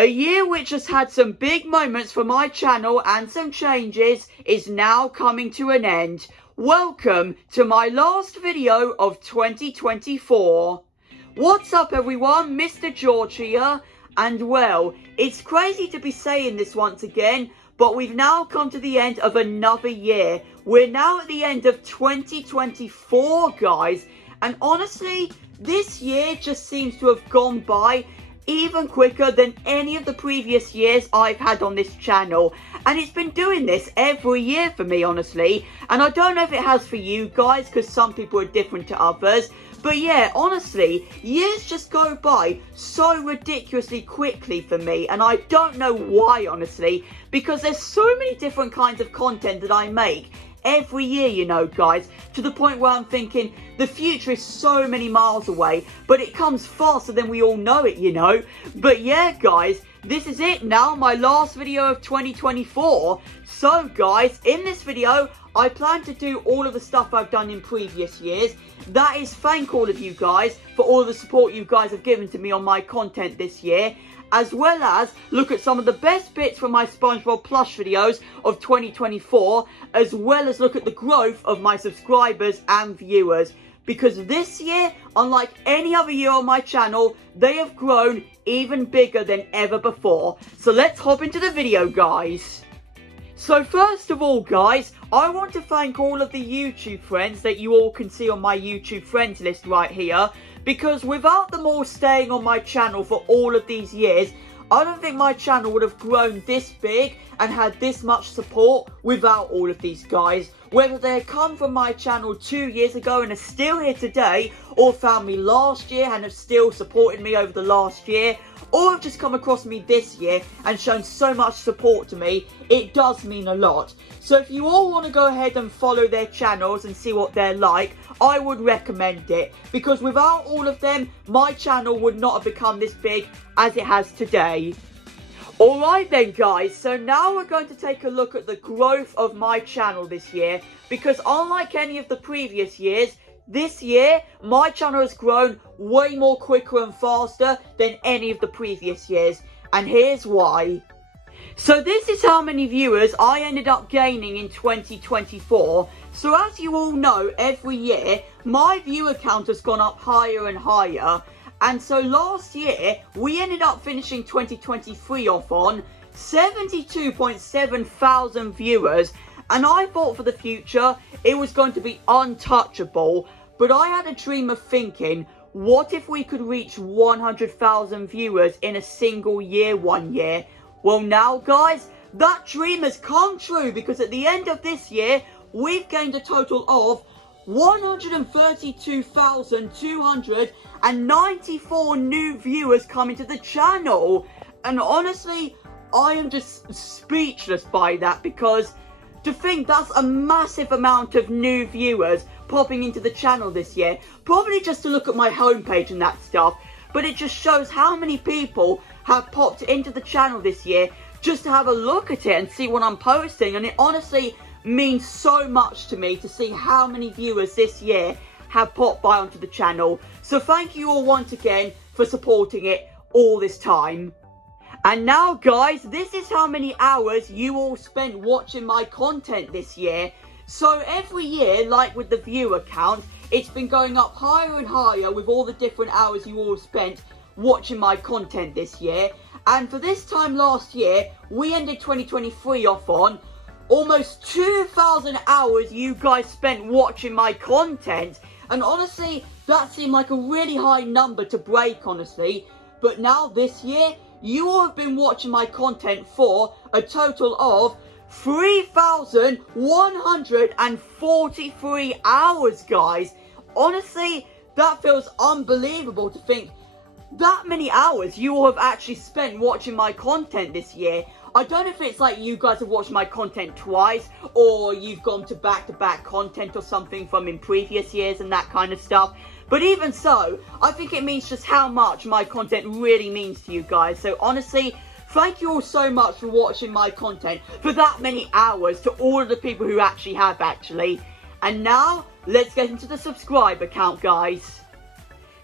A year which has had some big moments for my channel and some changes is now coming to an end. Welcome to my last video of 2024. What's up everyone, Mr. George here, and well, it's crazy to be saying this once again, but we've now come to the end of another year. We're now at the end of 2024, guys, and honestly, this year just seems to have gone by even quicker than any of the previous years I've had on this channel. And it's been doing this every year for me, honestly. And I don't know if it has for you guys, because some people are different to others. But yeah, honestly, years just go by so ridiculously quickly for me. And I don't know why, honestly, because there's so many different kinds of content that I make every year, you know, guys, to the point where I'm thinking the future is so many miles away, but it comes faster than we all know it, you know. But yeah, guys, this is it now, my last video of 2024. So guys, in this video, I plan to do all of the stuff I've done in previous years. That is, thank all of you guys for all the support you guys have given to me on my content this year, as well as look at some of the best bits from my SpongeBob Plush videos of 2024, as well as look at the growth of my subscribers and viewers. Because this year, unlike any other year on my channel, they have grown even bigger than ever before. So let's hop into the video, guys. So first of all, guys, I want to thank all of the YouTube friends that you all can see on my YouTube friends list right here. Because without them all staying on my channel for all of these years, I don't think my channel would have grown this big and had this much support without all of these guys. Whether they had come from my channel 2 years ago and are still here today, or found me last year and have still supported me over the last year, or have just come across me this year and shown so much support to me, it does mean a lot. So if you all want to go ahead and follow their channels and see what they're like, I would recommend it. Because without all of them, my channel would not have become this big as it has today. Alright then guys, so now we're going to take a look at the growth of my channel this year. Because unlike any of the previous years, this year, my channel has grown way more quicker and faster than any of the previous years. And here's why. So this is how many viewers I ended up gaining in 2024. So as you all know, every year, my viewer count has gone up higher and higher. And so last year, we ended up finishing 2023 off on 72.7 thousand viewers. And I thought for the future, it was going to be untouchable. But I had a dream of thinking, what if we could reach 100,000 viewers in a single year one year? Well now guys, that dream has come true, because at the end of this year, we've gained a total of 132,294 new viewers coming to the channel. And honestly, I am just speechless by that, because to think that's a massive amount of new viewers popping into the channel this year. Probably just to look at my homepage and that stuff. But it just shows how many people have popped into the channel this year just to have a look at it and see what I'm posting. And it honestly means so much to me to see how many viewers this year have popped by onto the channel. So thank you all once again for supporting it all this time. And now guys, this is how many hours you all spent watching my content this year. So every year, like with the viewer count, it's been going up higher and higher with all the different hours you all spent watching my content this year. And for this time last year, we ended 2023 off on almost 2,000 hours you guys spent watching my content. And honestly, that seemed like a really high number to break, honestly. But now this year, you all have been watching my content for a total of 3,143 hours, guys. Honestly, that feels unbelievable to think that many hours you all have actually spent watching my content this year. I don't know if it's like you guys have watched my content twice, or you've gone to back-to-back content or something from in previous years and that kind of stuff. But even so, I think it means just how much my content really means to you guys. So honestly, thank you all so much for watching my content for that many hours, to all of the people who actually have actually. And now, let's get into the subscriber count, guys.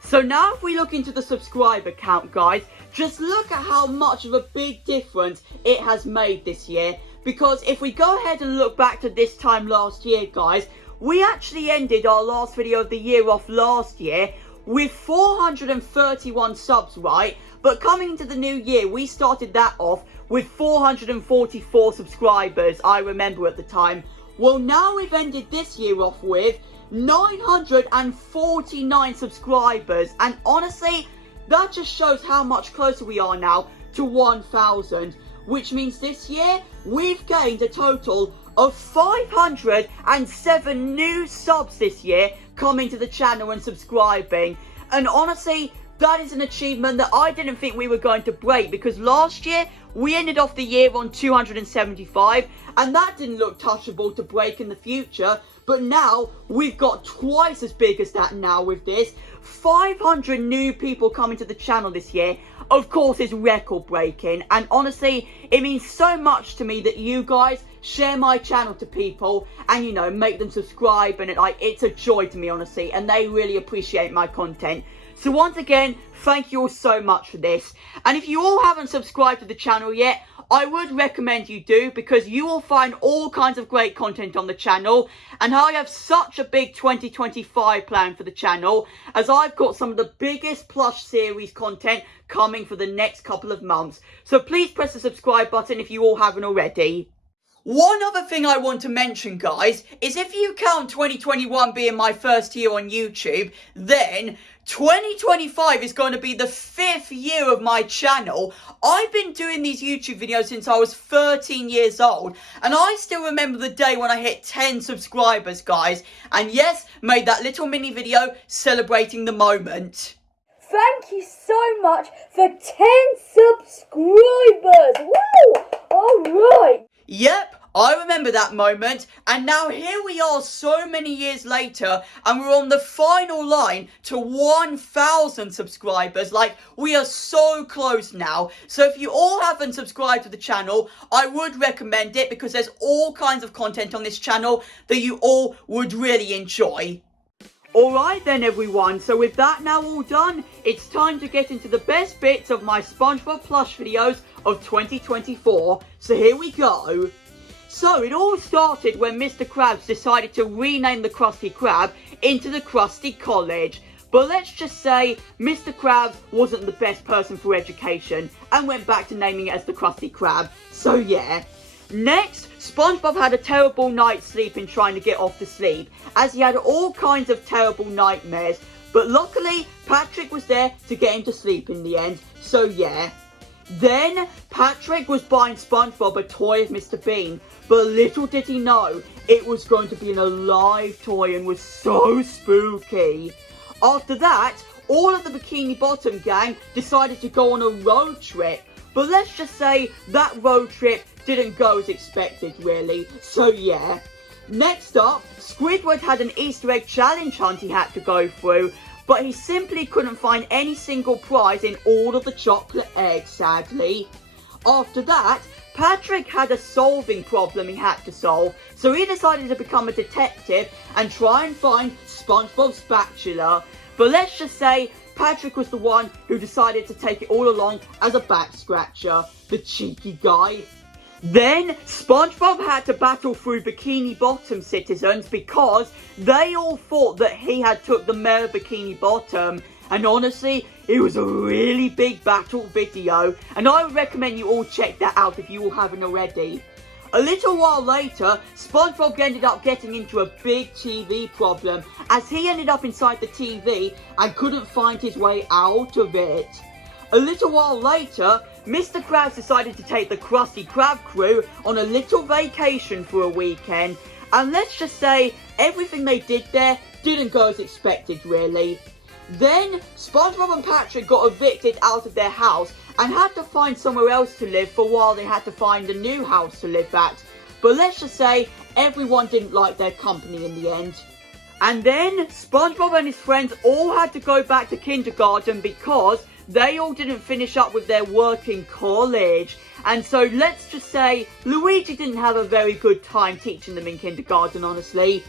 So now if we look into the subscriber count, guys, just look at how much of a big difference it has made this year. Because if we go ahead and look back to this time last year, guys, we actually ended our last video of the year off last year with 431 subs, right? But coming into the new year, we started that off with 444 subscribers, I remember at the time. Well, now we've ended this year off with 949 subscribers. And honestly, that just shows how much closer we are now to 1,000. Which means this year, we've gained a total of 507 new subs this year coming to the channel and subscribing. And honestly, that is an achievement that I didn't think we were going to break, because last year we ended off the year on 275 and that didn't look touchable to break in the future. But now we've got twice as big as that now with this. 500 new people coming to the channel this year, of course, is record breaking. And honestly, it means so much to me that you guys share my channel to people and, you know, make them subscribe. And it's a joy to me, honestly, and they really appreciate my content. So once again, thank you all so much for this. And if you all haven't subscribed to the channel yet, I would recommend you do, because you will find all kinds of great content on the channel. And I have such a big 2025 plan for the channel, as I've got some of the biggest plush series content coming for the next couple of months. So please press the subscribe button if you all haven't already. One other thing I want to mention, guys, is if you count 2021 being my first year on YouTube, then 2025 is going to be the 5th year of my channel. I've been doing these YouTube videos since I was 13 years old, and I still remember the day when I hit 10 subscribers, guys. And yes, made that little mini video celebrating the moment. Thank you so much for 10 subscribers. Woo! Alright. Yep, I remember that moment, and now here we are so many years later, and we're on the final line to 1,000 subscribers. Like, we are so close now. So if you all haven't subscribed to the channel, I would recommend it, because there's all kinds of content on this channel that you all would really enjoy. Alright then everyone, so with that now all done, it's time to get into the best bits of my SpongeBob plush videos of 2024. So here we go. So it all started when Mr. Krabs decided to rename the Krusty Krab into the Krusty College. But let's just say Mr. Krabs wasn't the best person for education and went back to naming it as the Krusty Krab. So yeah. Next, SpongeBob had a terrible night's sleep in trying to get off to sleep, as he had all kinds of terrible nightmares. But luckily, Patrick was there to get him to sleep in the end. So yeah. Then, Patrick was buying SpongeBob a toy of Mr. Bean, but little did he know, it was going to be an alive toy and was so spooky. After that, all of the Bikini Bottom gang decided to go on a road trip, but let's just say that road trip didn't go as expected, really, so yeah. Next up, Squidward had an Easter egg challenge hunt he had to go through, but he simply couldn't find any single prize in all of the chocolate eggs, sadly. After that, Patrick had a solving problem he had to solve, so he decided to become a detective and try and find SpongeBob's spatula. But let's just say, Patrick was the one who decided to take it all along as a back scratcher, the cheeky guy. Then, SpongeBob had to battle through Bikini Bottom citizens because they all thought that he had took the mayor of Bikini Bottom. And honestly, it was a really big battle video, and I would recommend you all check that out if you all haven't already. A little while later, SpongeBob ended up getting into a big TV problem, as he ended up inside the TV and couldn't find his way out of it. A little while later, Mr. Krabs decided to take the Krusty Krab crew on a little vacation for a weekend, and let's just say everything they did there didn't go as expected, really. Then, SpongeBob and Patrick got evicted out of their house and had to find somewhere else to live for while they had to find a new house to live at. But let's just say everyone didn't like their company in the end. And then, SpongeBob and his friends all had to go back to kindergarten because they all didn't finish up with their work in college. And so let's just say Luigi didn't have a very good time teaching them in kindergarten, honestly.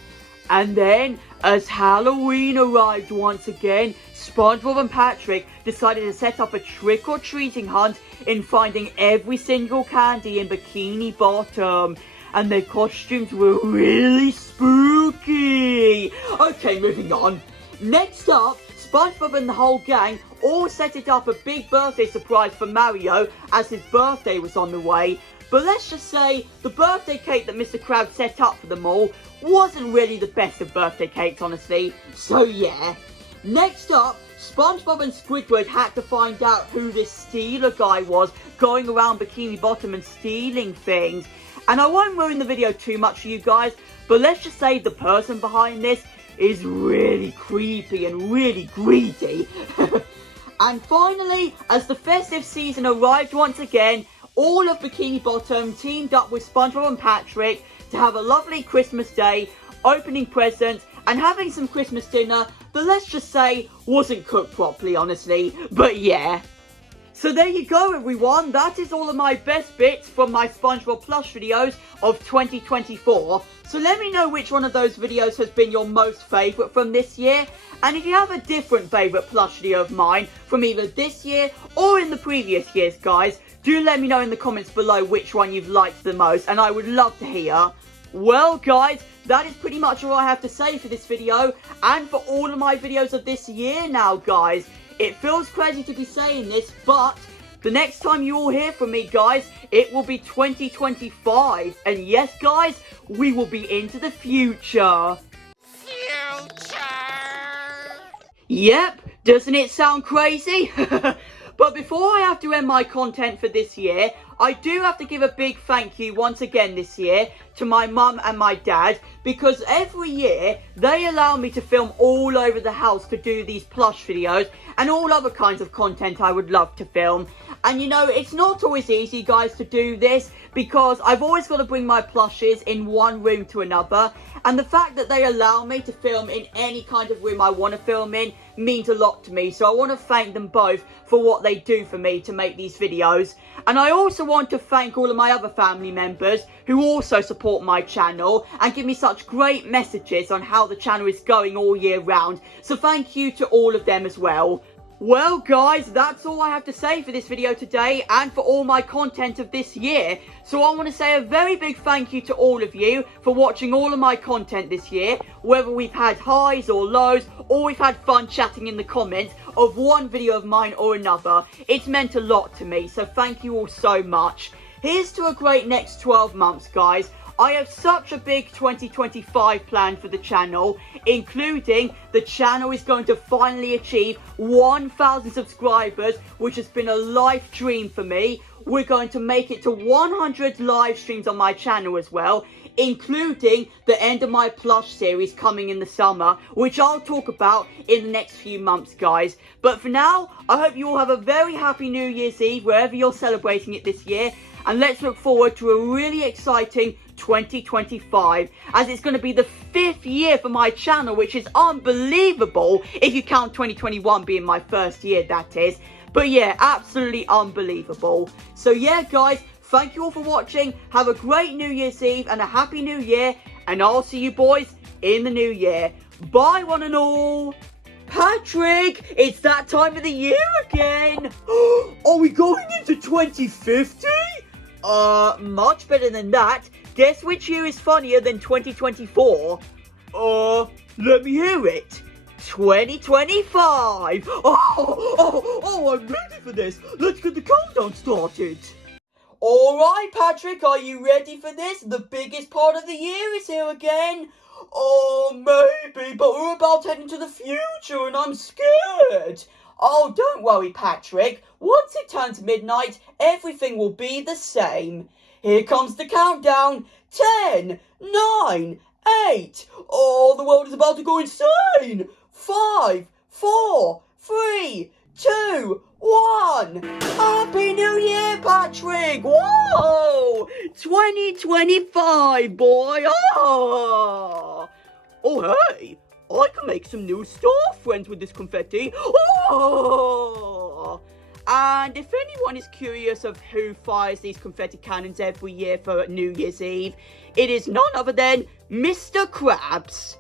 And then, As Halloween arrived once again, SpongeBob and Patrick decided to set up a trick-or-treating hunt in finding every single candy in Bikini Bottom. And their costumes were really spooky. Okay, moving on. Next up, SpongeBob and the whole gang all set it up a big birthday surprise for Mario as his birthday was on the way. But let's just say the birthday cake that Mr. Krabs set up for them all wasn't really the best of birthday cakes, honestly. So yeah. Next up, SpongeBob and Squidward had to find out who this stealer guy was going around Bikini Bottom and stealing things. And I won't ruin the video too much for you guys, but let's just say the person behind this is really creepy and really greedy. And finally, as the festive season arrived once again, all of Bikini Bottom teamed up with SpongeBob and Patrick to have a lovely Christmas day, opening presents and having some Christmas dinner that, let's just say, wasn't cooked properly, honestly. But yeah. So there you go, everyone. That is all of my best bits from my SpongeBob plush videos of 2024. So let me know which one of those videos has been your most favourite from this year. And if you have a different favourite plush video of mine from either this year or in the previous years, guys, do let me know in the comments below which one you've liked the most, and I would love to hear. Well, guys, that is pretty much all I have to say for this video, and for all of my videos of this year now, guys. It feels crazy to be saying this, but the next time you all hear from me, guys, it will be 2025. And yes, guys, we will be into the future. Yep, doesn't it sound crazy? But before I have to end my content for this year, I do have to give a big thank you once again this year to my mum and my dad, because every year they allow me to film all over the house to do these plush videos and all other kinds of content I would love to film. And you know, it's not always easy, guys, to do this because I've always got to bring my plushes in one room to another, and the fact that they allow me to film in any kind of room I want to film in means a lot to me. So I want to thank them both for what they do for me to make these videos. And I also want to thank all of my other family members who also support my channel and give me such great messages on how the channel is going all year round. So thank you to all of them as well. Well, guys, that's all I have to say for this video today and for all my content of this year. So I want to say a very big thank you to all of you for watching all of my content this year, whether we've had highs or lows, or we've had fun chatting in the comments of one video of mine or another. It's meant a lot to me, so thank you all so much. Here's to a great next 12 months, guys. I have such a big 2025 plan for the channel, including the channel is going to finally achieve 1,000 subscribers, which has been a life dream for me. We're going to make it to 100 live streams on my channel as well, including the end of my plush series coming in the summer, which I'll talk about in the next few months, guys. But for now, I hope you all have a very happy New Year's Eve wherever you're celebrating it this year, and let's look forward to a really exciting 2025, as it's going to be the 5th year for my channel, which is unbelievable if you count 2021 being my first year, that is. But yeah, absolutely unbelievable. So yeah, guys, thank you all for watching. Have a great New Year's Eve and a happy New Year, and I'll see you boys in the new year. Bye, one and all. Patrick, it's that time of the year again. Are we going into 2050? Much better than that. Guess which year is funnier than 2024? Let me hear it. 2025. Oh, I'm ready for this. Let's get the countdown started. Alright, Patrick, are you ready for this? The biggest part of the year is here again. Oh, maybe, but we're about to head into the future and I'm scared. Oh, don't worry, Patrick. Once it turns midnight, everything will be the same. Here comes the countdown. 10, 9, 8. Oh, the world is about to go insane. 5, 4, 3, 2, 1. Happy New Year, Patrick. Whoa! 2025, boy. Oh, hey. I can make some new star friends with this confetti. Oh! And if anyone is curious of who fires these confetti cannons every year for New Year's Eve, it is none other than Mr. Krabs.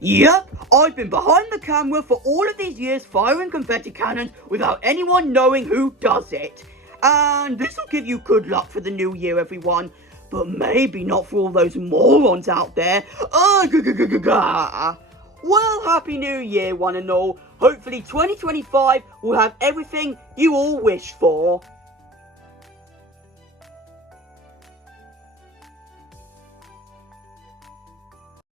Yep, I've been behind the camera for all of these years firing confetti cannons without anyone knowing who does it. And this'll give you good luck for the new year, everyone. But maybe not for all those morons out there. Well, Happy New Year, one and all. Hopefully 2025 will have everything you all wish for.